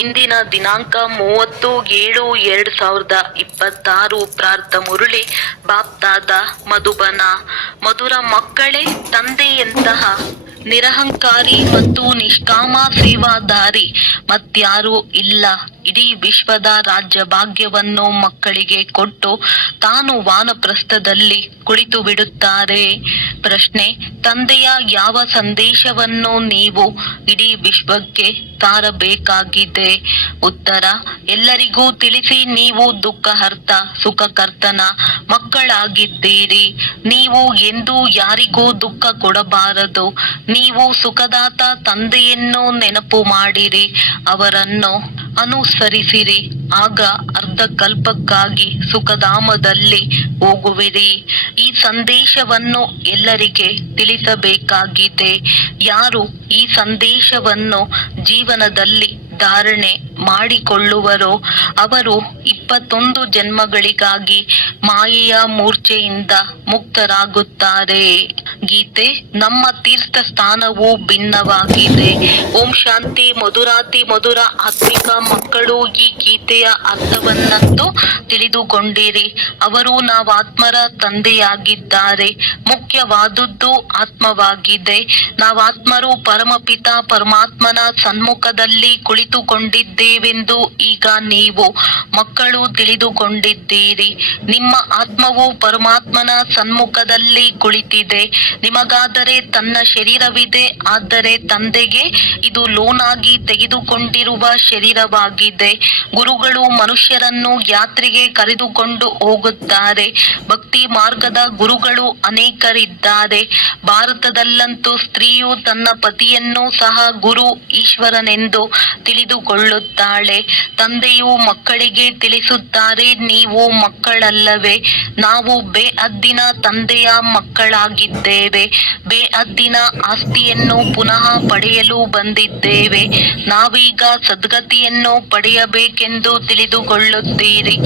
ಇಂದಿನ ದಿನಾಂಕ 30/7/2026. ಪ್ರಾರ್ಥ ಮುರುಳಿ ಬಾಪ್ತಾದ ಮಧುಬನ. ಮಧುರ ಮಕ್ಕಳೇ, ತಂದೆಯಂತಹ ನಿರಹಂಕಾರಿ ಮತ್ತು ನಿಷ್ಕಾಮ ಸೇವಾದಾರಿ ಮತ್ಯಾರೂ ಇಲ್ಲ. ಇಡೀ ವಿಶ್ವದ ರಾಜ್ಯ ಭಾಗ್ಯವನ್ನು ಮಕ್ಕಳಿಗೆ ಕೊಟ್ಟು ತಾನು ವಾನಪ್ರಸ್ಥದಲ್ಲಿ ಕುಳಿತು ಬಿಡುತ್ತಾರೆ. ಪ್ರಶ್ನೆ: ತಂದೆಯ ಯಾವ ಸಂದೇಶವನ್ನು ನೀವು ಇಡೀ ವಿಶ್ವಕ್ಕೆ ಸಾರಬೇಕಾಗಿದೆ? ಉತ್ತರ: ಎಲ್ಲರಿಗೂ ತಿಳಿಸಿ, ನೀವು ದುಃಖಹರ್ತ ಸುಖಕರ್ತನ ಮಕ್ಕಳಾಗಿದ್ದೀರಿ. ನೀವು ಎಂದೂ ಯಾರಿಗೂ ದುಃಖ ಕೊಡಬಾರದು. ನೀವು ಸುಖದಾತ ತಂದೆಯನ್ನು ನೆನಪು ಮಾಡಿರಿ, ಅವರನ್ನು ಅನುಸರಿಸಿರಿ, ಆಗ ಅರ್ಧಕಲ್ಪಕ್ಕಾಗಿ ಸುಖಧಾಮದಲ್ಲಿ ಹೋಗುವಿರಿ. ಈ ಸಂದೇಶವನ್ನು ಎಲ್ಲರಿಗೆ ತಿಳಿಸಬೇಕಾಗಿದೆ. ಯಾರು ಈ ಸಂದೇಶವನ್ನು ಜೀವನದಲ್ಲಿ ಧಾರಣೆ ಮಾಡಿಕೊಳ್ಳುವರೋ ಅವರು 21 ಜನ್ಮಗಳಿಗಾಗಿ ಮಾಯೆಯ ಮೂರ್ಛೆಯಿಂದ ಮುಕ್ತರಾಗುತ್ತಾರೆ. ಗೀತೆ: ನಮ್ಮ ತೀರ್ಥ ಸ್ಥಾನವು ಭಿನ್ನವಾಗಿದೆ. ಓಂ ಶಾಂತಿ. ಮಧುರಾತಿ ಮಧುರ ಆತ್ಮಿಕ ಮಕ್ಕಳು, ಈ ಗೀತೆಯ ಅರ್ಥವನ್ನಂತೂ ತಿಳಿದುಕೊಂಡಿರಿ. ಅವರು ನಾವಾತ್ಮರ ತಂದೆಯಾಗಿದ್ದಾರೆ. ಮುಖ್ಯವಾದುದು ಆತ್ಮವಾಗಿದೆ. ನಾವಾತ್ಮರು ಪರಮಪಿತ ಪರಮಾತ್ಮನ ಸನ್ಮುಖದಲ್ಲಿ ಕುಳಿತುಕೊಂಡಿದ್ದೇವೆಂದು ಈಗ ನೀವು ಮಕ್ಕಳು ತಿಳಿದುಕೊಂಡಿದ್ದೀರಿ. ನಿಮ್ಮ ಆತ್ಮವು ಪರಮಾತ್ಮನ ಸನ್ಮುಖದಲ್ಲಿ ಕುಳಿತಿದೆ. ನಿಮಗಾದರೆ ತನ್ನ ಶರೀರವಿದೆ, ಆದರೆ ತಂದೆಗೆ ಇದು ಲೋನಾಗಿ ತೆಗೆದುಕೊಂಡಿರುವ ಶರೀರವಾಗಿದೆ. ಗುರುಗಳು ಮನುಷ್ಯರನ್ನು ಯಾತ್ರೆಗೆ ಕರೆದುಕೊಂಡು ಹೋಗುತ್ತಾರೆ. ಭಕ್ತಿ ಮಾರ್ಗದ ಗುರುಗಳು ಅನೇಕರಿದ್ದಾರೆ. ಭಾರತದಲ್ಲಂತೂ ಸ್ತ್ರೀಯು ತನ್ನ ಪತಿಯನ್ನು ಸಹ ಗುರು ಈಶ್ವರನೆಂದು ತಿಳಿದುಕೊಳ್ಳುತ್ತಾಳೆ. ತಂದೆಯು ಮಕ್ಕಳಿಗೆ ತಿಳಿಸುತ್ತಾರೆ, ನೀವು ಮಕ್ಕಳಲ್ಲವೇ? ನಾವು ಬೇಅದ್ದಿನ ತಂದೆಯ ಮಕ್ಕಳಾಗಿದ್ದೇವೆ. ಬೇಅದ್ದಿನ ಆಸ್ತಿಯನ್ನು ಪುನಃ ಪಡೆಯಲು ಬಂದಿದ್ದೇವೆ. ನಾವೀಗ ಸದ್ಗತಿಯನ್ನು ಪಡೆಯಬೇಕೆಂದು ತಿಳಿದುಕೊಳ್ಳುತ್ತೀರಿ.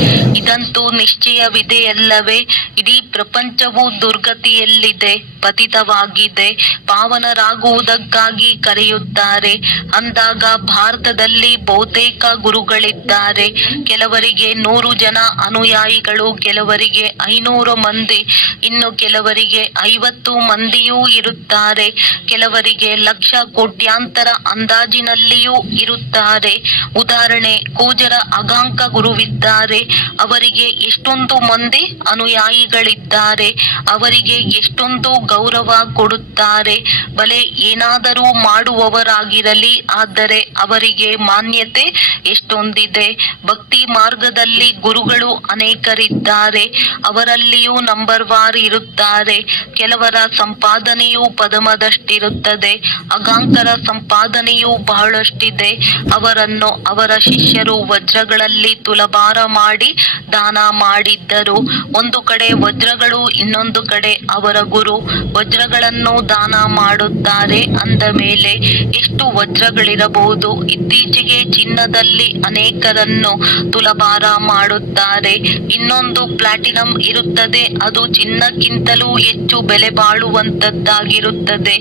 ಇದಂತೂ ನಿಶ್ಚಯವಿದೆಯಲ್ಲವೇ? ಇಡೀ ಪ್ರಪಂಚವು ದುರ್ಗತಿಯಲ್ಲಿದೆ, ಪತಿತವಾಗಿದೆ. ಪಾವನರಾಗುವುದಕ್ಕಾಗಿ ಕರೆಯುತ್ತಾರೆ. ಅಂದಾಗ ಭಾರತದಲ್ಲಿ ಬಹುತೇಕ ಗುರುಗಳಿದ್ದಾರೆ. ಕೆಲವರಿಗೆ 100 ಜನ ಅನುಯಾಯಿಗಳು, ಕೆಲವರಿಗೆ 500 ಮಂದಿ, ಇನ್ನು ಕೆಲವರಿಗೆ 50 ಮಂದಿಯೂ ಇರುತ್ತಾರೆ. ಕೆಲವರಿಗೆ ಲಕ್ಷ ಕೋಟ್ಯಾಂತರ ಅಂದಾಜಿನಲ್ಲಿಯೂ ಇರುತ್ತಾರೆ. ಉದಾಹರಣೆ: ಕೂಜರ ಅಗಾಂಕ ಗುರುವಿದ್ದಾರೆ. ಅವರಿಗೆ ಎಷ್ಟೊಂದು ಮಂದಿ ಅನುಯಾಯಿಗಳಿದ್ದಾರೆ. ಅವರಿಗೆ ಎಷ್ಟೊಂದು ಗೌರವ ಕೊಡುತ್ತಾರೆ. ಬಲೆ ಏನಾದರೂ ಮಾಡುವವರಾಗಿರಲಿ, ಆದರೆ ಅವರಿಗೆ ಮಾನ್ಯತೆ ಎಷ್ಟೊಂದಿದೆ. ಭಕ್ತಿ ಮಾರ್ಗದಲ್ಲಿ ಗುರುಗಳು ಅನೇಕರಿದ್ದಾರೆ. ಅವರಲ್ಲಿಯೂ ನಂಬರ್ ವಾರ್ ಇರುತ್ತಾರೆ. ಕೆಲವರ ಸಂಪಾದನೆಯು ಪದಮದಷ್ಟಿರುತ್ತದೆ. ಅಗಾಂಕರ ಸಂಪಾದನೆಯು ಬಹಳಷ್ಟಿದೆ. ಅವರನ್ನು ಅವರ ಶಿಷ್ಯರು ವಜ್ರಗಳಲ್ಲಿ ತುಲಭಾರ ಮಾಡಿ ದಾನ ಮಾಡಿದ್ದರು. ಒಂದು ಕಡೆ ವಜ್ರಗಳು, ಇನ್ನೊಂದು ಕಡೆ ಅವರ ಗುರು. ವಜ್ರಗಳನ್ನು ದಾನ ಮಾಡುತ್ತಾರೆ ಅಂದ ಮೇಲೆ ಎಷ್ಟು ವಜ್ರಗಳಿರಬಹುದು? ಇತ್ತೀಚೆಗೆ ಚಿನ್ನದಲ್ಲಿ ಅನೇಕರನ್ನು ತುಲಭಾರ ಮಾಡುತ್ತಾರೆ. ಇನ್ನೊಂದು ಪ್ಲಾಟಿನಂ ಇರುತ್ತದೆ, ಅದು ಚಿನ್ನಕ್ಕಿಂತಲೂ ಹೆಚ್ಚು ಬೆಲೆ ಬಾಳುವಂತದ್ದಾಗಿರುತ್ತದೆ.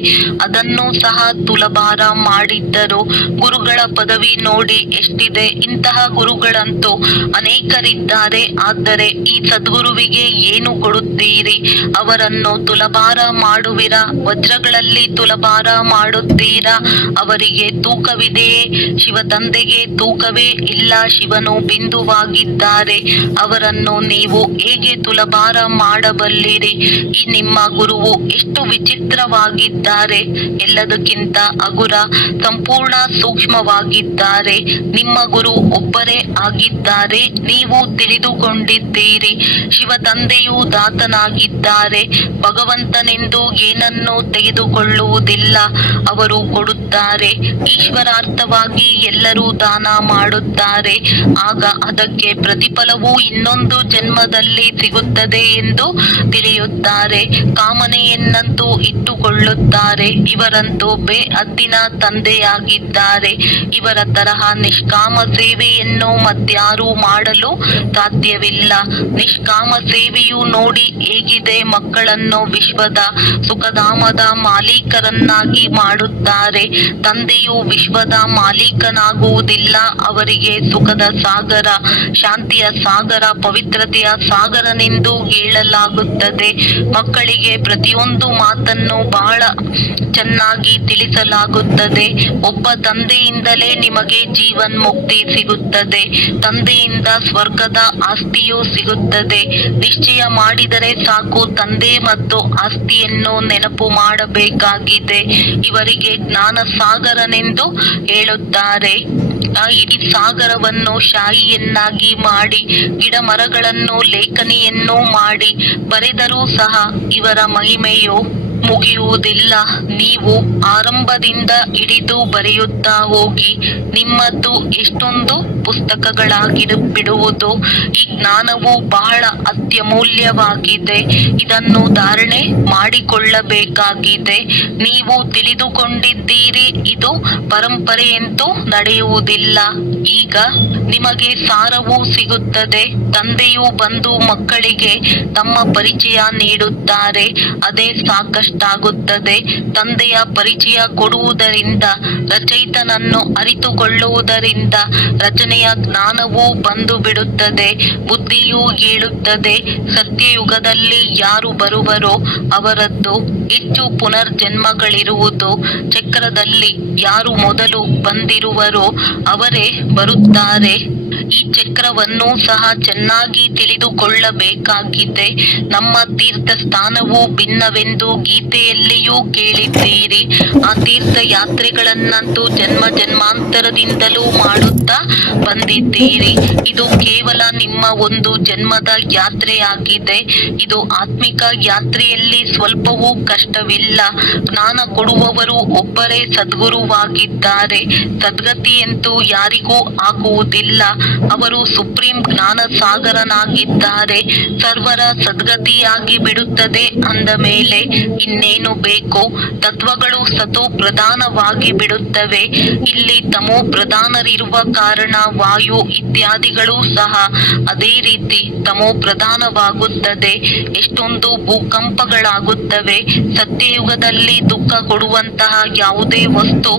ಅದನ್ನು ಸಹ ತುಲಭಾರ ಮಾಡಿದ್ದರು. ಗುರುಗಳ ಪದವಿ ನೋಡಿ ಎಷ್ಟಿದೆ. ಇಂತಹ ಗುರುಗಳಂತೂ ಅನೇಕರಿದ್ದಾರೆ. ಆದರೆ ಈ ಸದ್ಗುರುವಿಗೆ ಏನು ಕೊಡುತ್ತೀರಿ? ಅವರನ್ನು ತುಲಭಾರ ಮಾಡುವಿರಾ? ವಜ್ರಗಳಲ್ಲಿ ತುಲಭಾರ ಮಾಡುತ್ತೀರಾ? ಅವರಿಗೆ ತೂಕವಿದೆಯೇ? ಶಿವ ತಂದೆಗೆ ತೂಕವೇ ಇಲ್ಲ. ಶಿವನು ಬಿಂದುವಾಗಿದ್ದಾರೆ. ಅವರನ್ನು ನೀವು ಹೇಗೆ ತುಲಭಾರ ಮಾಡಬಲ್ಲಿರಿ? ಈ ನಿಮ್ಮ ಗುರುವು ಎಷ್ಟು ವಿಚಿತ್ರವಾಗಿದ್ದಾರೆ. ಎಲ್ಲದಕ್ಕಿಂತ ಹಗುರ, ಸಂಪೂರ್ಣ ಸೂಕ್ಷ್ಮವಾಗಿದ್ದಾರೆ. ನಿಮ್ಮ ಗುರು ಒಬ್ಬರೇ ಆಗಿದ್ದಾರೆ. ನೀವು ತಿಳಿದುಕೊಂಡಿದ್ದೀರಿ. ಶಿವ ತಂದೆಯು ದಾತನಾಗಿದ್ದಾರೆ. ಭಗವಂತನೆಂದು ಏನನ್ನೂ ತೆಗೆದುಕೊಳ್ಳುವುದಿಲ್ಲ, ಅವರು ಕೊಡುತ್ತಾರೆ. ಈಶ್ವರಾರ್ಥವಾಗಿ ಎಲ್ಲರೂ ದಾನ ಮಾಡುತ್ತಾರೆ. ಆಗ ಅದಕ್ಕೆ ಪ್ರತಿಫಲವು ಇನ್ನೊಂದು ಜನ್ಮದಲ್ಲಿ ಸಿಗುತ್ತದೆ ಎಂದು ತಿಳಿಯುತ್ತಾರೆ. ಕಾಮನೆಯನ್ನಂತೂ ಇಟ್ಟುಕೊಳ್ಳುತ್ತಾರೆ. ಇವರಂತೂ ಬೇಅದ್ದಿನ ತಂದೆಯಾಗಿದ್ದಾರೆ. ಇವರ ತರಹ ನಿಷ್ಕಾಮ ಸೇವೆಯನ್ನು ಮತ್ಯಾರೂ ಮಾಡಲು ಸಾಧ್ಯವಿಲ್ಲ. ನಿಷ್ಕಾಮ ಸೇವೆಯು ನೋಡಿ ಹೇಗಿದೆ. ಮಕ್ಕಳನ್ನು ವಿಶ್ವದ ಸುಖಧಾಮದ ಮಾಲೀಕರನ್ನಾಗಿ ಮಾಡುತ್ತಾರೆ. ತಂದೆಯು ವಿಶ್ವದ ಮಾಲೀಕನಾಗುವುದಿಲ್ಲ. ಸಾಗರವಿಲ್ಲ. ಅವರಿಗೆ ಸುಖದ ಸಾಗರ, ಶಾಂತಿಯ ಸಾಗರ, ಪವಿತ್ರತೆಯ ಸಾಗರನೆಂದು ಹೇಳಲಾಗುತ್ತದೆ. ಮಕ್ಕಳಿಗೆ ಪ್ರತಿಯೊಂದು ಮಾತನ್ನು ಬಹಳ ಚೆನ್ನಾಗಿ ತಿಳಿಸಲಾಗುತ್ತದೆ. ಒಬ್ಬ ತಂದೆಯಿಂದಲೇ ನಿಮಗೆ ಜೀವನ್ಮುಕ್ತಿ ಸಿಗುತ್ತದೆ. ತಂದೆಯಿಂದ ಸ್ವರ್ಗದ ಆಸ್ತಿಯೂ ಸಿಗುತ್ತದೆ. ನಿಶ್ಚಯ ಮಾಡಿದರೆ ಸಾಕು, ತಂದೆ ಮತ್ತು ಆಸ್ತಿಯನ್ನು ನೆನಪು ಮಾಡಬೇಕಾಗಿದೆ. ಇವರಿಗೆ ಜ್ಞಾನ ಸಾಗರನೆಂದು ಹೇಳುತ್ತಾರೆ. ಆ ಇಡೀ ಸಾಗರವನ್ನು ಶಾಯಿಯನ್ನಾಗಿ ಮಾಡಿ, ಗಿಡ ಮರಗಳನ್ನು ಲೇಖನಿಯನ್ನು ಮಾಡಿ ಬರೆದರೂ ಸಹ ಇವರ ಮಹಿಮೆಯು ಮುಗಿಯುವುದಿಲ್ಲ. ನೀವು ಆರಂಭದಿಂದ ಹಿಡಿದು ಬರೆಯುತ್ತಾ ಹೋಗಿ, ನಿಮ್ಮದು ಎಷ್ಟೊಂದು ಪುಸ್ತಕಗಳಾಗಿಬಿಡುವುದು. ಈ ಜ್ಞಾನವು ಬಹಳ ಅತ್ಯಮೂಲ್ಯವಾಗಿದೆ. ಇದನ್ನು ಧಾರಣೆ ಮಾಡಿಕೊಳ್ಳಬೇಕಾಗಿದೆ. ನೀವು ತಿಳಿದುಕೊಂಡಿದ್ದೀರಿ, ಇದು ಪರಂಪರೆಯಂತೂ ನಡೆಯುವುದಿಲ್ಲ. ಈಗ ನಿಮಗೆ ಸಾರವೂ ಸಿಗುತ್ತದೆ. ತಂದೆಯು ಬಂದು ಮಕ್ಕಳಿಗೆ ತಮ್ಮ ಪರಿಚಯ ನೀಡುತ್ತಾರೆ. ಅದೇ ಸಾಕಷ್ಟಾಗುತ್ತದೆ. ತಂದೆಯ ಪರಿಚಯ ಕೊಡುವುದರಿಂದ, ರಚಯಿತನನ್ನು ಅರಿತುಕೊಳ್ಳುವುದರಿಂದ ರಚನೆಯ ಜ್ಞಾನವೂ ಬಂದು ಬಿಡುತ್ತದೆ. ಬುದ್ಧಿಯೂ ಹೇಳುತ್ತದೆ, ಸತ್ಯಯುಗದಲ್ಲಿ ಯಾರು ಬರುವರೋ ಅವರದ್ದು ಹೆಚ್ಚು ಪುನರ್ಜನ್ಮಗಳಿರುವುದು. ಚಕ್ರದಲ್ಲಿ ಯಾರು ಮೊದಲು ಬಂದಿರುವರೋ ಅವರೇ ಬರುತ್ತಾರೆ. ಈ ಚಕ್ರವನ್ನು ಸಹ ಚೆನ್ನಾಗಿ ತಿಳಿದುಕೊಳ್ಳಬೇಕಾಗಿದೆ. ನಮ್ಮ ತೀರ್ಥ ಸ್ಥಾನವು ಭಿನ್ನವೆಂದು ಗೀತೆಯಲ್ಲಿಯೂ ಕೇಳಿದ್ದೀರಿ. ಆ ತೀರ್ಥ ಯಾತ್ರೆಗಳನ್ನಂತೂ ಜನ್ಮ ಜನ್ಮಾಂತರದಿಂದಲೂ ಮಾಡುತ್ತಾ ಬಂದಿದ್ದೀರಿ. ಇದು ಕೇವಲ ನಿಮ್ಮ ಒಂದು ಜನ್ಮದ ಯಾತ್ರೆಯಾಗಿದೆ. ಇದು ಆತ್ಮಿಕ ಯಾತ್ರೆಯಲ್ಲಿ ಸ್ವಲ್ಪವೂ ಕಷ್ಟವಿಲ್ಲ. ಜ್ಞಾನ ಕೊಡುವವರು ಒಬ್ಬರೇ ಸದ್ಗುರುವಾಗಿದ್ದಾರೆ. ಸದ್ಗತಿಯಂತೂ ಯಾರಿಗೂ ಆಗುವುದಿಲ್ಲ. ಅವರು ಸುಪ್ರೀಂ ಜ್ಞಾನ ಸಾಗರನಾಗಿದ್ದಾರೆ. ಸರ್ವರ ಸದ್ಗತಿಯಾಗಿ ಬಿಡುತ್ತದೆ ಅಂದ ಮೇಲೆ ಇನ್ನೇನು ಬೇಕು? ತತ್ವಗಳು ಸತೋ ಪ್ರಧಾನವಾಗಿ ಬಿಡುತ್ತವೆ. ಇಲ್ಲಿ ತಮೋ ಪ್ರಧಾನರಿರುವ ಕಾರಣ ವಾಯು ಇತ್ಯಾದಿಗಳು ಸಹ ಅದೇ ರೀತಿ ತಮೋ ಪ್ರಧಾನವಾಗುತ್ತದೆ. ಎಷ್ಟೊಂದು ಭೂಕಂಪಗಳಾಗುತ್ತವೆ. ಸತ್ಯಯುಗದಲ್ಲಿ ದುಃಖ ಕೊಡುವಂತಹ ಯಾವುದೇ ವಸ್ತು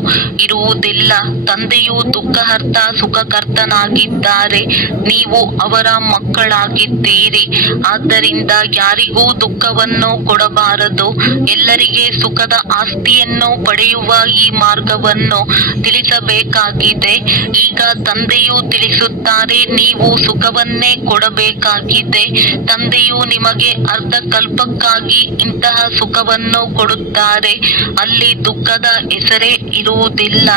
ಇರುವುದಿಲ್ಲ. ತಂದೆಯು ದುಃಖಹರ್ತ ಸುಖಕರ್ತನಾಗಿದ್ದಾರೆ. ನೀವು ಅವರ ಮಕ್ಕಳಾಗಿದ್ದೀರಿ. ಆದ್ದರಿಂದ ಯಾರಿಗೂ ದುಃಖವನ್ನು ಕೊಡಬಾರದು. ಎಲ್ಲರಿಗೆ ಸುಖದ ಆಸ್ತಿಯನ್ನು ಪಡೆಯುವ ಈ ಮಾರ್ಗವನ್ನು ತಿಳಿಸಬೇಕಾಗಿದೆ. ಈಗ ತಂದೆಯು ತಿಳಿಸುತ್ತಾರೆ, ನೀವು ಸುಖವನ್ನೇ ಕೊಡಬೇಕಾಗಿದೆ. ತಂದೆಯು ನಿಮಗೆ ಅರ್ಧಕಲ್ಪಕ್ಕಾಗಿ ಇಂತಹ ಸುಖವನ್ನು ಕೊಡುತ್ತಾರೆ. ಅಲ್ಲಿ ದುಃಖದ ಹೆಸರೇ ಇರುವುದಿಲ್ಲ.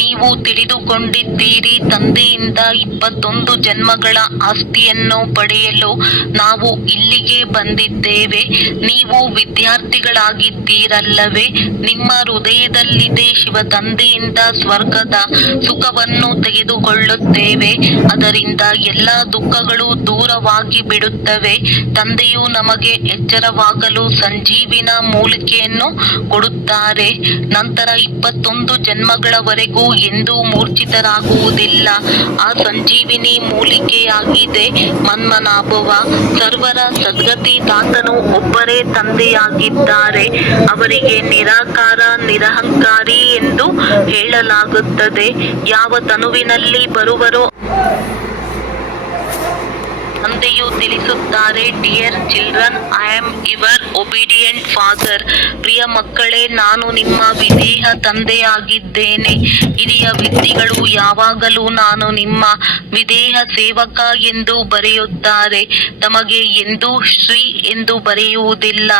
ನೀವು ತಿಳಿದುಕೊಂಡಿದ್ದೀರಿ, ತಂದೆಯಿಂದ 21 ಜನ್ಮಗಳ ಆಸ್ತಿಯನ್ನು ಪಡೆಯಲು ನಾವು ಇಲ್ಲಿಗೆ ಬಂದಿದ್ದೇವೆ. ನೀವು ವಿದ್ಯಾರ್ಥಿಗಳಾಗಿದ್ದೀರಲ್ಲವೇ? ನಿಮ್ಮ ಹೃದಯದಲ್ಲಿದೆ, ಶಿವ ತಂದೆಯಿಂದ ಸ್ವರ್ಗದ ಸುಖವನ್ನು ತೆಗೆದುಕೊಳ್ಳುತ್ತೇವೆ. ಅದರಿಂದ ಎಲ್ಲ ದುಃಖಗಳು ದೂರವಾಗಿ ಬಿಡುತ್ತವೆ. ತಂದೆಯು ನಮಗೆ ಎಚ್ಚರವಾಗಲು ಸಂಜೀವಿನ ಮೂಲಿಕೆಯನ್ನು ಕೊಡುತ್ತಾರೆ. ನಂತರ 21 ಜನ್ಮಗಳವರೆಗೂ ಎಂದೂ ಮೂರ್ಛಿತರಾಗುವುದಿಲ್ಲ. ಆ ಸಂಜೀವಿನಿ ಮೂಲಿಕೆಯಾಗಿದೆ ಮನ್ಮನಾಭವ. ಸರ್ವರ ಸದ್ಗತಿ ದಾತನು ಒಬ್ಬರೇ ತಂದೆಯಾಗಿದ್ದಾರೆ. ಅವರಿಗೆ ನಿರಾಕಾರ, ನಿರಹಂಕಾರಿ ಎಂದು ಹೇಳಲಾಗುತ್ತದೆ. ಯಾವ ತನುವಿನಲ್ಲಿ ಬರುವರೋ ತಂದೆಯು ತಿಳಿಸುತ್ತಾರೆ, dear children, I am your obedient father. ಪ್ರಿಯ ಮಕ್ಕಳೇ, ನಾನು ನಿಮ್ಮ ವಿಧೇಯ ತಂದೆಯಾಗಿದ್ದೇನೆ. ಹಿರಿಯ ವ್ಯಕ್ತಿಗಳು ಯಾವಾಗಲೂ ನಾನು ನಿಮ್ಮ ವಿಧೇಯ ಸೇವಕ ಎಂದು ಬರೆಯುತ್ತಾರೆ. ತಮಗೆ ಎಂದೂ ಶ್ರೀ ಎಂದು ಬರೆಯುವುದಿಲ್ಲ.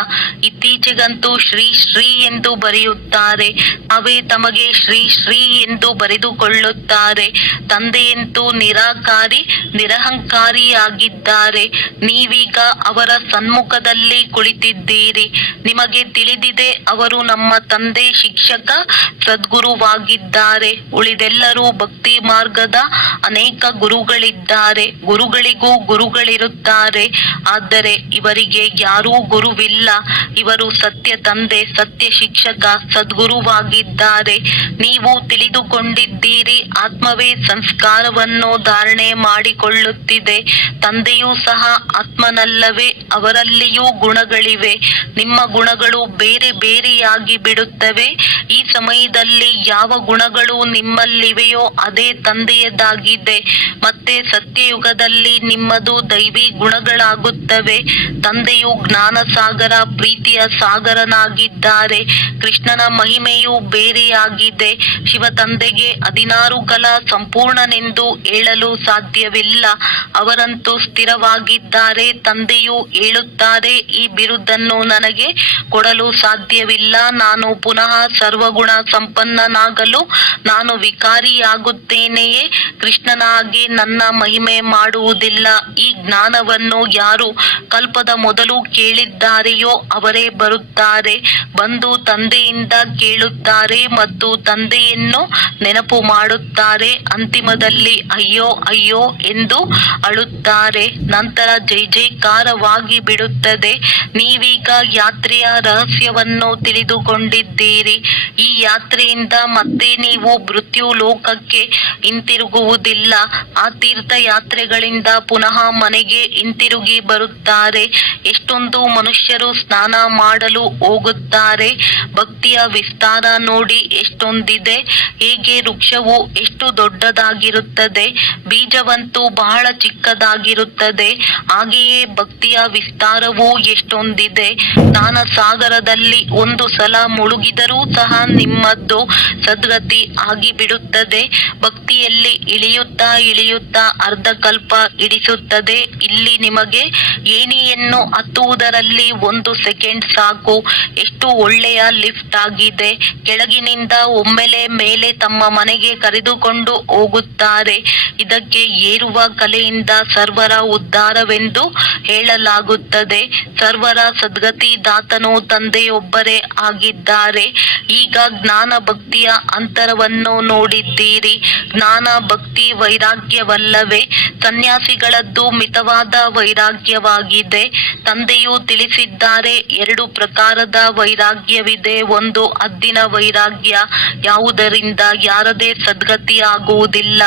ಇತ್ತೀಚೆಗಂತೂ ಶ್ರೀ ಶ್ರೀ ಎಂದು ಬರೆಯುತ್ತಾರೆ. ಅವೇ ತಮಗೆ ಶ್ರೀ ಶ್ರೀ ಎಂದು ಬರೆದುಕೊಳ್ಳುತ್ತಾರೆ. ತಂದೆಯಂತೂ ನಿರಾಕಾರಿ, ನಿರಹಂಕಾರಿಯಾಗಿದ್ದಾರೆ. ನೀವೀಗ ಅವರ ಸನ್ಮುಖದಲ್ಲಿ ಕುಳಿತಿದ್ದೀರಿ. ನಿಮಗೆ ತಿಳಿದಿದೆ, ಅವರು ನಮ್ಮ ತಂದೆ, ಶಿಕ್ಷಕ, ಸದ್ಗುರುವಾಗಿದ್ದಾರೆ. ಉಳಿದೆಲ್ಲರೂ ಭಕ್ತಿ ಮಾರ್ಗದ ಅನೇಕ ಗುರುಗಳಿದ್ದಾರೆ. ಗುರುಗಳಿಗೂ ಗುರುಗಳಿರುತ್ತಾರೆ. ಆದರೆ ಇವರಿಗೆ ಯಾರೂ ಗುರುವಿಲ್ಲ. ಇವರು ಸತ್ಯ ತಂದೆ, ಸತ್ಯ ಶಿಕ್ಷಕ, ಸದ್ಗುರುವಾಗಿದ್ದಾರೆ. ನೀವು ತಿಳಿದುಕೊಂಡಿದ್ದೀರಿ, ಆತ್ಮವೇ ಸಂಸ್ಕಾರವನ್ನು ಧಾರಣೆ ಮಾಡಿಕೊಳ್ಳುತ್ತಿದೆ. ತಂದೆ ತಂದೆಯೂ ಸಹ ಆತ್ಮನಲ್ಲವೇ? ಅವರಲ್ಲಿಯೂ ಗುಣಗಳಿವೆ. ನಿಮ್ಮ ಗುಣಗಳು ಬೇರೆ ಬೇರೆಯಾಗಿ ಬಿಡುತ್ತವೆ. ಈ ಸಮಯದಲ್ಲಿ ಯಾವ ಗುಣಗಳು ನಿಮ್ಮಲ್ಲಿವೆಯೋ ಅದೇ ತಂದೆಯದಾಗಿದೆ. ಮತ್ತೆ ಸತ್ಯಯುಗದಲ್ಲಿ ನಿಮ್ಮದು ದೈವಿ ಗುಣಗಳಾಗುತ್ತವೆ. ತಂದೆಯು ಜ್ಞಾನ ಸಾಗರ, ಪ್ರೀತಿಯ ಸಾಗರನಾಗಿದ್ದಾರೆ. ಕೃಷ್ಣನ ಮಹಿಮೆಯು ಬೇರೆಯಾಗಿದೆ. ಶಿವ ತಂದೆಗೆ 16 ಕಲಾ ಸಂಪೂರ್ಣನೆಂದು ಹೇಳಲು ಸಾಧ್ಯವಿಲ್ಲ. ಅವರಂತೂ ಸ್ಥಿರವಾಗಿದ್ದಾರೆ. ತಂದೆಯು ಹೇಳುತ್ತಾರೆ, ಈ ಬಿರುದನ್ನು ನನಗೆ ಕೊಡಲು ಸಾಧ್ಯವಿಲ್ಲ. ನಾನು ಪುನಃ ಸರ್ವಗುಣ ಸಂಪನ್ನನಾಗಲು ನಾನು ವಿಕಾರಿಯಾಗುತ್ತೇನೆಯೇ? ಕೃಷ್ಣನ ಹಾಗೆ ನನ್ನ ಮಹಿಮೆ ಮಾಡುವುದಿಲ್ಲ. ಈ ಜ್ಞಾನವನ್ನು ಯಾರು ಕಲ್ಪದ ಮೊದಲು ಕೇಳಿದ್ದಾರೆಯೋ ಅವರೇ ಬರುತ್ತಾರೆ. ಬಂದು ತಂದೆಯಿಂದ ಕೇಳುತ್ತಾರೆ ಮತ್ತು ತಂದೆಯನ್ನು ನೆನಪು ಮಾಡುತ್ತಾರೆ. ಅಂತಿಮದಲ್ಲಿ ಅಯ್ಯೋ ಅಯ್ಯೋ ಎಂದು ಅಳುತ್ತಾರೆ. ನಂತರ ಜೈ ಜೈಕಾರವಾಗಿ ಬಿಡುತ್ತದೆ. ನೀವೀಗ ಯಾತ್ರೆಯ ರಹಸ್ಯವನ್ನು ತಿಳಿದುಕೊಂಡಿದ್ದೀರಿ. ಈ ಯಾತ್ರೆಯಿಂದ ಮತ್ತೆ ನೀವು ಮೃತ್ಯು ಲೋಕಕ್ಕೆ ಹಿಂತಿರುಗುವುದಿಲ್ಲ. ಆ ತೀರ್ಥಯಾತ್ರೆಗಳಿಂದ ಪುನಃ ಮನೆಗೆ ಹಿಂತಿರುಗಿ ಬರುತ್ತಾರೆ. ಎಷ್ಟೊಂದು ಮನುಷ್ಯರು ಸ್ನಾನ ಮಾಡಲು ಹೋಗುತ್ತಾರೆ. ಭಕ್ತಿಯ ವಿಸ್ತಾರ ನೋಡಿ ಎಷ್ಟೊಂದಿದೆ. ಹೇಗೆ ವೃಕ್ಷವು ಎಷ್ಟು ದೊಡ್ಡದಾಗಿರುತ್ತದೆ, ಬೀಜವಂತೂ ಬಹಳ ಚಿಕ್ಕದಾಗಿರುತ್ತದೆ, ಹಾಗೆಯೇ ಭಕ್ತಿಯ ವಿಸ್ತಾರವೂ ಎಷ್ಟೊಂದಿದೆ. ಜ್ಞಾನ ಸಾಗರದಲ್ಲಿ ಒಂದು ಸಲ ಮುಳುಗಿದರೂ ಸಹ ನಿಮ್ಮದ್ದು ಸದ್ಗತಿ ಆಗಿಬಿಡುತ್ತದೆ. ಭಕ್ತಿಯಲ್ಲಿ ಇಳಿಯುತ್ತಾ ಇಳಿಯುತ್ತಾ ಅರ್ಧಕಲ್ಪ ಹಿಡಿಸುತ್ತದೆ. ಇಲ್ಲಿ ನಿಮಗೆ ಏಣಿಯನ್ನು ಹತ್ತುವುದರಲ್ಲಿ 1 ಸೆಕೆಂಡ್ ಸಾಕು. ಎಷ್ಟು ಒಳ್ಳೆಯ ಲಿಫ್ಟ್ ಆಗಿದೆ. ಕೆಳಗಿನಿಂದ ಒಮ್ಮೆಲೆ ಮೇಲೆ ತಮ್ಮ ಮನೆಗೆ ಕರೆದುಕೊಂಡು ಹೋಗುತ್ತಾರೆ. ಇದಕ್ಕೆ ಏರುವ ಕಲೆಯಿಂದ ಸರ್ವರ ಉದ್ಧಾರವೆಂದು ಹೇಳಲಾಗುತ್ತದೆ. ಸರ್ವರ ಸದ್ಗತಿ ದಾತನು ತಂದೆಯೊಬ್ಬರೇ ಆಗಿದ್ದಾರೆ. ಈಗ ಜ್ಞಾನ ಭಕ್ತಿಯ ಅಂತರವನ್ನು ನೋಡಿದ್ದೀರಿ. ಜ್ಞಾನ ಭಕ್ತಿ ವೈರಾಗ್ಯವಲ್ಲವೇ? ಸನ್ಯಾಸಿಗಳದ್ದು ಮಿತವಾದ ವೈರಾಗ್ಯವಾಗಿದೆ. ತಂದೆಯು ತಿಳಿಸಿದ್ದಾರೆ, 2 ಪ್ರಕಾರದ ವೈರಾಗ್ಯವಿದೆ. ಒಂದು ಹದ್ದಿನ ವೈರಾಗ್ಯ, ಯಾವುದರಿಂದ ಯಾರದೇ ಸದ್ಗತಿ ಆಗುವುದಿಲ್ಲ.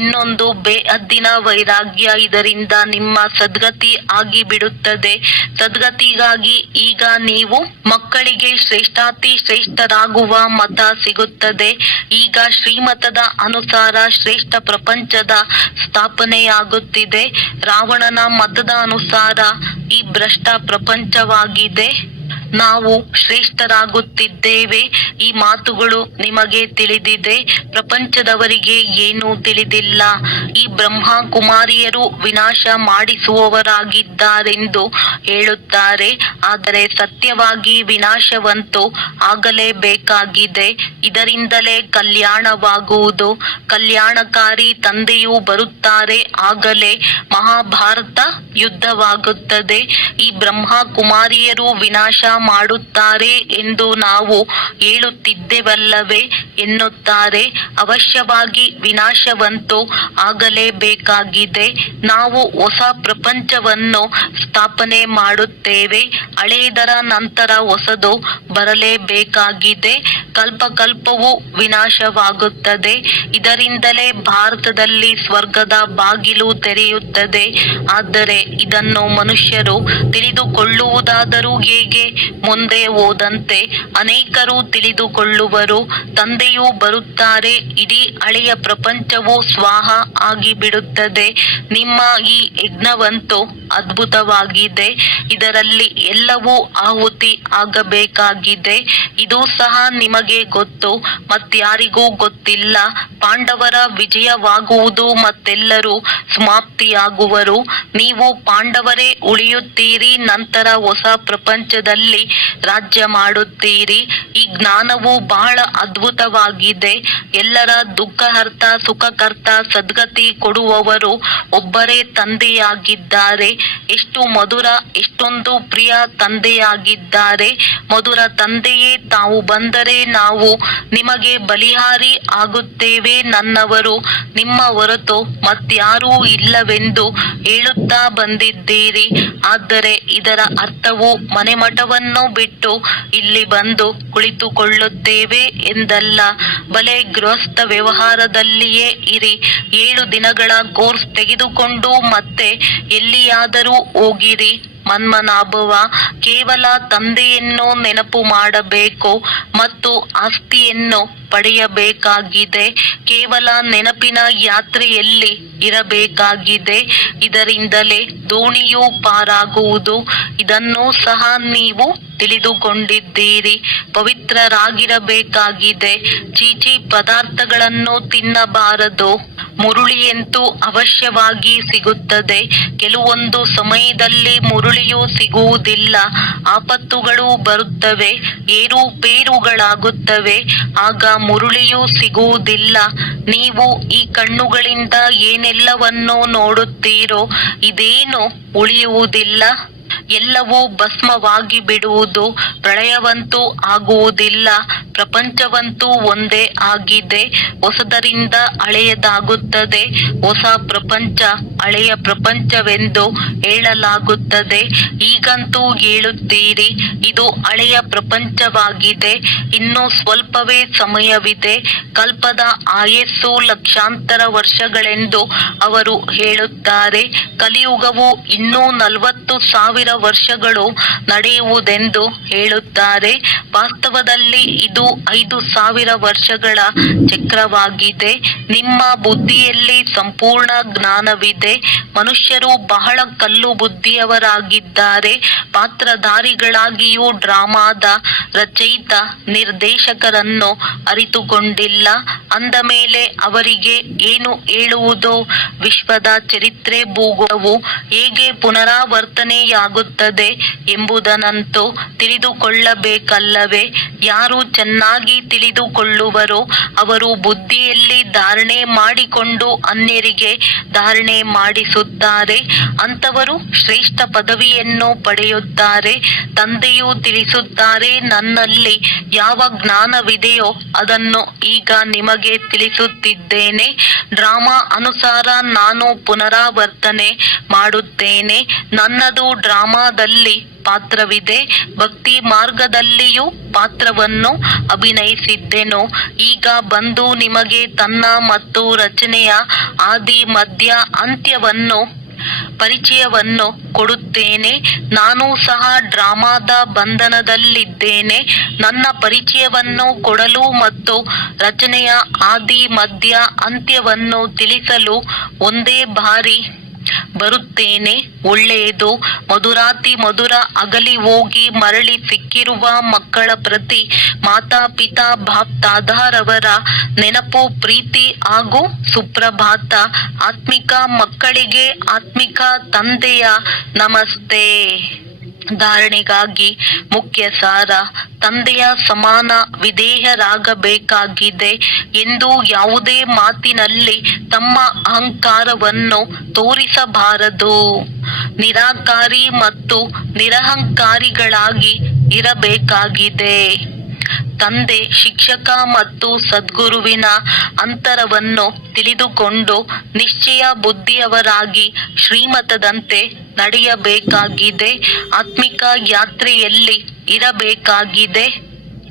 ಇನ್ನೊಂದು ಬೇಹದ್ದಿನ ವೈರಾಗ್ಯ, ಇದರಿಂದ ನಿಮ್ಮ ಸದ್ಗತಿ ಆಗಿಬಿಡುತ್ತದೆ. ಸದ್ಗತಿಗಾಗಿ ಈಗ ನೀವು ಮಕ್ಕಳಿಗೆ ಶ್ರೇಷ್ಠಾತಿ ಶ್ರೇಷ್ಠರಾಗುವ ಮತ ಸಿಗುತ್ತದೆ. ಈಗ ಶ್ರೀಮತದ ಅನುಸಾರ ಶ್ರೇಷ್ಠ ಪ್ರಪಂಚದ ಸ್ಥಾಪನೆಯಾಗುತ್ತಿದೆ. ರಾವಣನ ಮತದ ಅನುಸಾರ ಈ ಭ್ರಷ್ಟ ಪ್ರಪಂಚವಾಗಿದೆ. ನಾವು ಶ್ರೇಷ್ಠರಾಗುತ್ತಿದ್ದೇವೆ. ಈ ಮಾತುಗಳು ನಿಮಗೆ ತಿಳಿದಿದೆ. ಪ್ರಪಂಚದವರಿಗೆ ಏನೂ ತಿಳಿದಿಲ್ಲ. ಈ ಬ್ರಹ್ಮ ಕುಮಾರಿಯರು ವಿನಾಶ ಮಾಡಿಸುವವರಾಗಿದ್ದಾರೆಂದು ಹೇಳುತ್ತಾರೆ. ಆದರೆ ಸತ್ಯವಾಗಿ ವಿನಾಶವಂತೂ ಆಗಲೇಬೇಕಾಗಿದೆ. ಇದರಿಂದಲೇ ಕಲ್ಯಾಣವಾಗುವುದು. ಕಲ್ಯಾಣಕಾರಿ ತಂದೆಯು ಬರುತ್ತಾರೆ. ಆಗಲೇ ಮಹಾಭಾರತ ಯುದ್ಧವಾಗುತ್ತದೆ. ಈ ಬ್ರಹ್ಮ ಕುಮಾರಿಯರು ವಿನಾಶ ಮಾಡುತ್ತಾರೆ ಎಂದು ನಾವು ಹೇಳುತ್ತಿದ್ದೆವಲ್ಲವೇ ಎನ್ನುತ್ತಾರೆ. ಅವಶ್ಯವಾಗಿ ವಿನಾಶವಂತೂ ಆಗಲೇಬೇಕಾಗಿದೆ. ನಾವು ಹೊಸ ಪ್ರಪಂಚವನ್ನು ಸ್ಥಾಪನೆ ಮಾಡುತ್ತೇವೆ. ಹಳೆಯದರ ನಂತರ ಹೊಸದು ಬರಲೇಬೇಕಾಗಿದೆ. ಕಲ್ಪಕಲ್ಪವು ವಿನಾಶವಾಗುತ್ತದೆ. ಇದರಿಂದಲೇ ಭಾರತದಲ್ಲಿ ಸ್ವರ್ಗದ ಬಾಗಿಲು ತೆರೆಯುತ್ತದೆ. ಆದರೆ ಇದನ್ನು ಮನುಷ್ಯರು ತಿಳಿದುಕೊಳ್ಳುವುದಾದರೂ ಹೇಗೆ? ಮುಂದೆ ಹೋದಂತೆ ಅನೇಕರು ತಿಳಿದುಕೊಳ್ಳುವರು. ತಂದೆಯೂ ಬರುತ್ತಾರೆ. ಇಡೀ ಹಳೆಯ ಪ್ರಪಂಚವು ಸ್ವಾಹ ಆಗಿಬಿಡುತ್ತದೆ. ನಿಮ್ಮ ಈ ಯಜ್ಞವಂತೂ ಅದ್ಭುತವಾಗಿದೆ. ಇದರಲ್ಲಿ ಎಲ್ಲವೂ ಆಹುತಿ ಆಗಬೇಕಾಗಿದೆ. ಇದು ಸಹ ನಿಮಗೆ ಗೊತ್ತು, ಮತ್ಯಾರಿಗೂ ಗೊತ್ತಿಲ್ಲ. ಪಾಂಡವರ ವಿಜಯವಾಗುವುದು ಮತ್ತೆಲ್ಲರೂ ಸಮಾಪ್ತಿಯಾಗುವರು. ನೀವು ಪಾಂಡವರೇ ಉಳಿಯುತ್ತೀರಿ. ನಂತರ ಹೊಸ ಪ್ರಪಂಚದಲ್ಲಿ ರಾಜ್ಯ ಮಾಡುತ್ತೀರಿ. ಈ ಜ್ಞಾನವು ಬಹಳ ಅದ್ಭುತವಾಗಿದೆ. ಎಲ್ಲರ ದುಃಖಹರ್ತ, ಸುಖಕರ್ತ, ಸದ್ಗತಿ ಕೊಡುವವರು ಒಬ್ಬರೇ ತಂದೆಯಾಗಿದ್ದಾರೆ. ಎಷ್ಟು ಮಧುರ, ಎಷ್ಟೊಂದು ಪ್ರಿಯ ತಂದೆಯಾಗಿದ್ದಾರೆ. ಮಧುರ ತಂದೆಯೇ ತಾವು ಬಂದರೆ ನಾವು ನಿಮಗೆ ಬಲಿಹಾರಿ ಆಗುತ್ತೇವೆ ನನ್ನವರು, ನಿಮ್ಮ ಹೊರತು ಮತ್ಯಾರೂ ಇಲ್ಲವೆಂದು ಹೇಳುತ್ತಾ ಬಂದಿದ್ದೀರಿ. ಆದರೆ ಇದರ ಅರ್ಥವು ಮನೆಮಠವನ್ನು ಬಿಟ್ಟು ಇಲ್ಲಿ ಬಂದು ಕುಳಿತುಕೊಳ್ಳುತ್ತೇವೆ ಎಂದಲ್ಲ. ಬಲೆ ಗೃಹಸ್ಥ ವ್ಯವಹಾರದಲ್ಲಿಯೇ ಇರಿ. 7 ದಿನಗಳ ಕೋರ್ಸ್ ತೆಗೆದುಕೊಂಡು ಮತ್ತೆ ಎಲ್ಲಿಯಾದರೂ ಹೋಗಿರಿ. ಮನ್ಮನಾಭವ ಕೇವಲ ತಂದೆಯನ್ನು ನೆನಪು ಮಾಡಬೇಕು ಮತ್ತು ಆಸ್ತಿಯನ್ನು ಪಡೆಯಬೇಕಾಗಿದೆ. ಕೇವಲ ನೆನಪಿನ ಯಾತ್ರೆಯಲ್ಲಿ ಇರಬೇಕಾಗಿದೆ. ಇದರಿಂದಲೇ ದೋಣಿಯು ಪಾರಾಗುವುದು. ಇದನ್ನೂ ಸಹ ನೀವು ತಿಳಿದುಕೊಂಡಿದ್ದೀರಿ. ಪವಿತ್ರರಾಗಿರಬೇಕಾಗಿದೆ. ಚೀಚಿ ಪದಾರ್ಥಗಳನ್ನು ತಿನ್ನಬಾರದು. ಮುರುಳಿಯಂತೂ ಅವಶ್ಯವಾಗಿ ಸಿಗುತ್ತದೆ. ಕೆಲವೊಂದು ಸಮಯದಲ್ಲಿ ಮುರುಳಿಯೂ ಸಿಗುವುದಿಲ್ಲ. ಆಪತ್ತುಗಳು ಬರುತ್ತವೆ, ಏರುಪೇರುಗಳಾಗುತ್ತವೆ. ಆಗ ಮುರುಳಿಯೂ ಸಿಗುವುದಿಲ್ಲ. ನೀವು ಈ ಕಣ್ಣುಗಳಿಂದ ಏನೆಲ್ಲವನ್ನೂ ನೋಡುತ್ತೀರೋ ಇದೇನು ಉಳಿಯುವುದಿಲ್ಲ. ಎಲ್ಲವೂ ಭಸ್ಮವಾಗಿ ಬಿಡುವುದು. ಪ್ರಳಯವಂತೂ ಆಗುವುದಿಲ್ಲ. ಪ್ರಪಂಚವಂತೂ ಒಂದೇ ಆಗಿದೆ. ಹೊಸದರಿಂದ ಹಳೆಯದಾಗುತ್ತದೆ. ಹೊಸ ಪ್ರಪಂಚ ಹಳೆಯ ಪ್ರಪಂಚವೆಂದು ಹೇಳಲಾಗುತ್ತದೆ. ಈಗಂತೂ ಹೇಳುತ್ತೀರಿ, ಇದು ಹಳೆಯ ಪ್ರಪಂಚವಾಗಿದೆ. ಇನ್ನೂ ಸ್ವಲ್ಪವೇ ಸಮಯವಿದೆ. ಕಲ್ಪದ ಆಯಸ್ಸು ಲಕ್ಷಾಂತರ ವರ್ಷಗಳೆಂದು ಅವರು ಹೇಳುತ್ತಾರೆ. ಕಲಿಯುಗವು ಇನ್ನೂ 40,000 ವರ್ಷಗಳು ನಡೆಯುವುದೆಂದು ಹೇಳುತ್ತಾರೆ. ವಾಸ್ತವದಲ್ಲಿ ಇದು 5,000 ವರ್ಷಗಳ ಚಕ್ರವಾಗಿದೆ. ನಿಮ್ಮ ಬುದ್ಧಿಯಲ್ಲಿ ಸಂಪೂರ್ಣ ಜ್ಞಾನವಿದೆ. ಮನುಷ್ಯರು ಬಹಳ ಕಲ್ಲು ಬುದ್ಧಿಯವರಾಗಿದ್ದಾರೆ. ಪಾತ್ರಧಾರಿಗಳಾಗಿಯೂ ಡ್ರಾಮಾದ ರಚಯಿತ ನಿರ್ದೇಶಕರನ್ನು ಅರಿತುಕೊಂಡಿಲ್ಲ. ಅಂದ ಮೇಲೆ ಅವರಿಗೆ ಏನು ಹೇಳುವುದು? ವಿಶ್ವದ ಚರಿತ್ರೆ, ಭೂಗೋಳವು ಹೇಗೆ ಪುನರಾವರ್ತನೆಯಾಗುತ್ತದೆ ಎಂಬುದನ್ನಂತೂ ತಿಳಿದುಕೊಳ್ಳಬೇಕಲ್ಲವೇ? ಯಾರು ಚೆನ್ನಾಗಿ ತಿಳಿದುಕೊಳ್ಳುವರೋ ಅವರು ಬುದ್ಧಿಯಲ್ಲಿ ಧಾರಣೆ ಮಾಡಿಕೊಂಡು ಅನ್ಯರಿಗೆ ಧಾರಣೆ ಮಾಡಿಸುತ್ತಾರೆ. ಅಂಥವರು ಶ್ರೇಷ್ಠ ಪದವಿಯನ್ನು ಪಡೆಯುತ್ತಾರೆ. ತಂದೆಯು ತಿಳಿಸುತ್ತಾರೆ, ನನ್ನಲ್ಲಿ ಯಾವ ಜ್ಞಾನವಿದೆಯೋ ಅದನ್ನು ಈಗ ನಿಮಗೆ ತಿಳಿಸುತ್ತಿದ್ದೇನೆ. ಡ್ರಾಮಾ ಅನುಸಾರ ನಾನು ಪುನರಾವರ್ತನೆ ಮಾಡುತ್ತೇನೆ. ನನ್ನದು ಡ್ರಾಮಾದಲ್ಲಿ ಪಾತ್ರವಿದೆ. ಭಕ್ತಿ ಮಾರ್ಗದಲ್ಲಿಯೂ ಪಾತ್ರವನ್ನು ಅಭಿನಯಿಸಿದ್ದೆನು. ಈಗ ಬಂದು ನಿಮಗೆ ತನ್ನ ಮತ್ತು ರಚನೆಯ ಆದಿ ಮಧ್ಯ ಅಂತ್ಯವನ್ನು ಪರಿಚಯವನ್ನು ಕೊಡುತ್ತೇನೆ. ನಾನು ಸಹ ಡ್ರಾಮಾದ ಬಂಧನದಲ್ಲಿದ್ದೇನೆ. ನನ್ನ ಪರಿಚಯವನ್ನು ಕೊಡಲು ಮತ್ತು ರಚನೆಯ ಆದಿ ಮಧ್ಯ ಅಂತ್ಯವನ್ನು ತಿಳಿಸಲು ಒಂದೇ ಬಾರಿ ಬರುತ್ತೇನೆ. ಒಳ್ಳೆಯದು. ಮಧುರಾತಿ ಮಧುರ ಅಗಲಿ ಹೋಗಿ ಮರಳಿ ಸಿಕ್ಕಿರುವ ಮಕ್ಕಳ ಪ್ರತಿ ಮಾತಾ ಪಿತಾ ಬಾಪ್ ದಾದಾರವರ ನೆನಪು, ಪ್ರೀತಿ ಹಾಗೂ ಸುಪ್ರಭಾತ. ಆತ್ಮಿಕ ಮಕ್ಕಳಿಗೆ ಆತ್ಮಿಕ ತಂದೆಯ ನಮಸ್ತೆ. ಧಾರಣೆಗಾಗಿ ಮುಖ್ಯ ಸಾರ: ತಂದೆಯ ಸಮಾನ ವಿಧೇಯರಾಗಬೇಕಾಗಿದೆ ಎಂದು ಯಾವುದೇ ಮಾತಿನಲ್ಲಿ ತಮ್ಮ ಅಹಂಕಾರವನ್ನು ತೋರಿಸಬಾರದು. ನಿರಾಕಾರಿ ಮತ್ತು ನಿರಹಂಕಾರಿಗಳಾಗಿ ಇರಬೇಕಾಗಿದೆ. ತಂದೆ, ಶಿಕ್ಷಕ ಮತ್ತು ಸದ್ಗುರುವಿನ ಅಂತರವನ್ನು ತಿಳಿದುಕೊಂಡು ನಿಶ್ಚಯ ಬುದ್ಧಿಯವರಾಗಿ ಶ್ರೀಮತದಂತೆ ನಡೆಯಬೇಕಾಗಿದೆ. ಆತ್ಮಿಕ ಯಾತ್ರೆಯಲ್ಲಿ ಇರಬೇಕಾಗಿದೆ.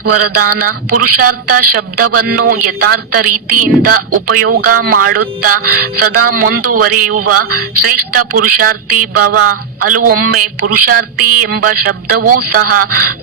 ವರದಾನ: ಪುರುಷಾರ್ಥ ಶಬ್ದವನ್ನು ಯಥಾರ್ಥ ರೀತಿಯಿಂದ ಉಪಯೋಗ ಮಾಡುತ್ತಾ ಸದಾ ಮುಂದುವರಿಯುವ ಶ್ರೇಷ್ಠ ಪುರುಷಾರ್ಥಿ ಭವ. ಹಲವೊಮ್ಮೆ ಪುರುಷಾರ್ಥಿ ಎಂಬ ಶಬ್ದವೂ ಸಹ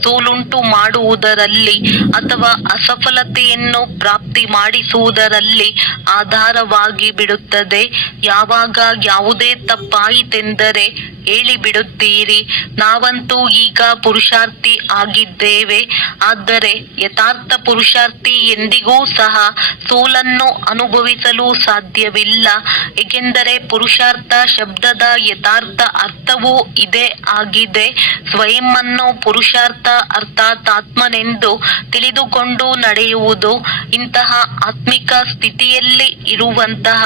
ಸೋಲುಂಟು ಮಾಡುವುದರಲ್ಲಿ ಅಥವಾ ಅಸಫಲತೆಯನ್ನು ಪ್ರಾಪ್ತಿ ಮಾಡಿಸುವುದರಲ್ಲಿ ಆಧಾರವಾಗಿ ಬಿಡುತ್ತದೆ. ಯಾವಾಗ ಯಾವುದೇ ತಪ್ಪಾಯಿತೆಂದರೆ ಹೇಳಿಬಿಡುತ್ತೀರಿ, ನಾವಂತೂ ಈಗ ಪುರುಷಾರ್ಥಿ ಆಗಿದ್ದೇವೆ. ಆದರೆ ಯಥಾರ್ಥ ಪುರುಷಾರ್ಥಿ ಎಂದಿಗೂ ಸಹ ಸೋಲನ್ನು ಅನುಭವಿಸಲು ಸಾಧ್ಯವಿಲ್ಲ. ಏಕೆಂದರೆ ಪುರುಷಾರ್ಥ ಶಬ್ದದ ಯಥಾರ್ಥ ಅರ್ಥವೂ ಇದೇ ಆಗಿದೆ. ಸ್ವಯಂವನ್ನು ಪುರುಷಾರ್ಥ ಅರ್ಥಾತ್ ಆತ್ಮನೆಂದು ತಿಳಿದುಕೊಂಡು ನಡೆಯುವುದು. ಇಂತಹ ಆತ್ಮಿಕ ಸ್ಥಿತಿಯಲ್ಲಿ ಇರುವಂತಹ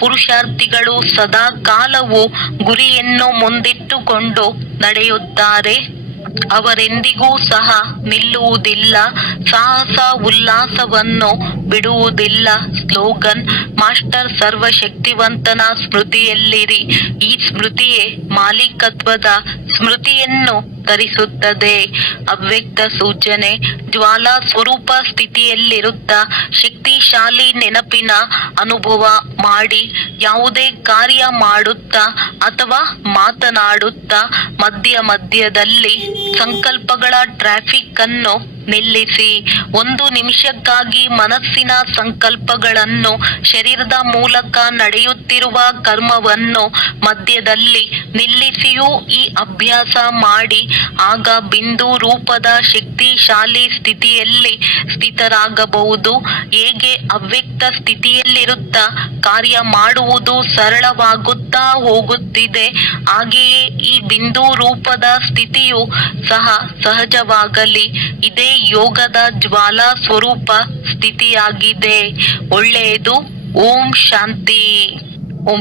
ಪುರುಷಾರ್ಥಿಗಳು ಸದಾ ಕಾಲವು ಗುರಿಯನ್ನು ಮುಂದಿಟ್ಟುಕೊಂಡು ನಡೆಯುತ್ತಾರೆ. ಅವರೆಂದಿಗೂ ಸಹ ನಿಲ್ಲುವುದಿಲ್ಲ, ಸಾಹಸ ಉಲ್ಲಾಸವನ್ನು ಬಿಡುವುದಿಲ್ಲ. ಸ್ಲೋಗನ್: ಮಾಸ್ಟರ್ ಸರ್ವಶಕ್ತಿವಂತನ ಸ್ಮೃತಿಯಲ್ಲಿರಿ. ಈ ಸ್ಮೃತಿಯೇ ಮಾಲೀಕತ್ವದ ಸ್ಮೃತಿಯನ್ನು ಧರಿಸುತ್ತದೆ. ಅವ್ಯಕ್ತ ಸೂಚನೆ: ಜ್ವಾಲಾ ಸ್ವರೂಪ ಸ್ಥಿತಿಯಲ್ಲಿರುತ್ತಾ ಶಕ್ತಿಶಾಲಿ ನೆನಪಿನ ಅನುಭವ ಮಾಡಿ. ಯಾವುದೇ ಕಾರ್ಯ ಮಾಡುತ್ತಾ ಅಥವಾ ಮಾತನಾಡುತ್ತಾ ಮಧ್ಯದಲ್ಲಿ ಸಂಕಲ್ಪಗಳ ಟ್ರಾಫಿಕ್ ಅನ್ನು ನಿಲ್ಲಿಸಿ. 1 ನಿಮಿಷಕ್ಕಾಗಿ ಮನಸ್ಸಿನ ಸಂಕಲ್ಪಗಳನ್ನು, ಶರೀರದ ಮೂಲಕ ನಡೆಯುತ್ತಿರುವ ಕರ್ಮವನ್ನು ಮಧ್ಯದಲ್ಲಿ ನಿಲ್ಲಿಸಿಯೂ ಈ ಅಭ್ಯಾಸ ಮಾಡಿ. ಆಗ ಬಿಂದು ರೂಪದ ಶಕ್ತಿಶಾಲಿ ಸ್ಥಿತಿಯಲ್ಲಿ ಸ್ಥಿತರಾಗಬಹುದು. ಹೇಗೆ ಅವ್ಯಕ್ತ ಸ್ಥಿತಿಯಲ್ಲಿರುತ್ತಾ ಕಾರ್ಯ ಮಾಡುವುದು ಸರಳವಾಗುತ್ತಾ ಹೋಗುತ್ತಿದೆ, ಹಾಗೆಯೇ ಈ ಬಿಂದು ರೂಪದ ಸ್ಥಿತಿಯೂ ಸಹ ಸಹಜವಾಗಲಿ. ಇದೇ ಯೋಗದ ಜ್ವಾಲಾ ಸ್ವರೂಪ ಸ್ಥಿತಿಯಾಗಿದೆ. ಒಳ್ಳೆಯದು. ಓಂ ಶಾಂತಿ. ಓಂ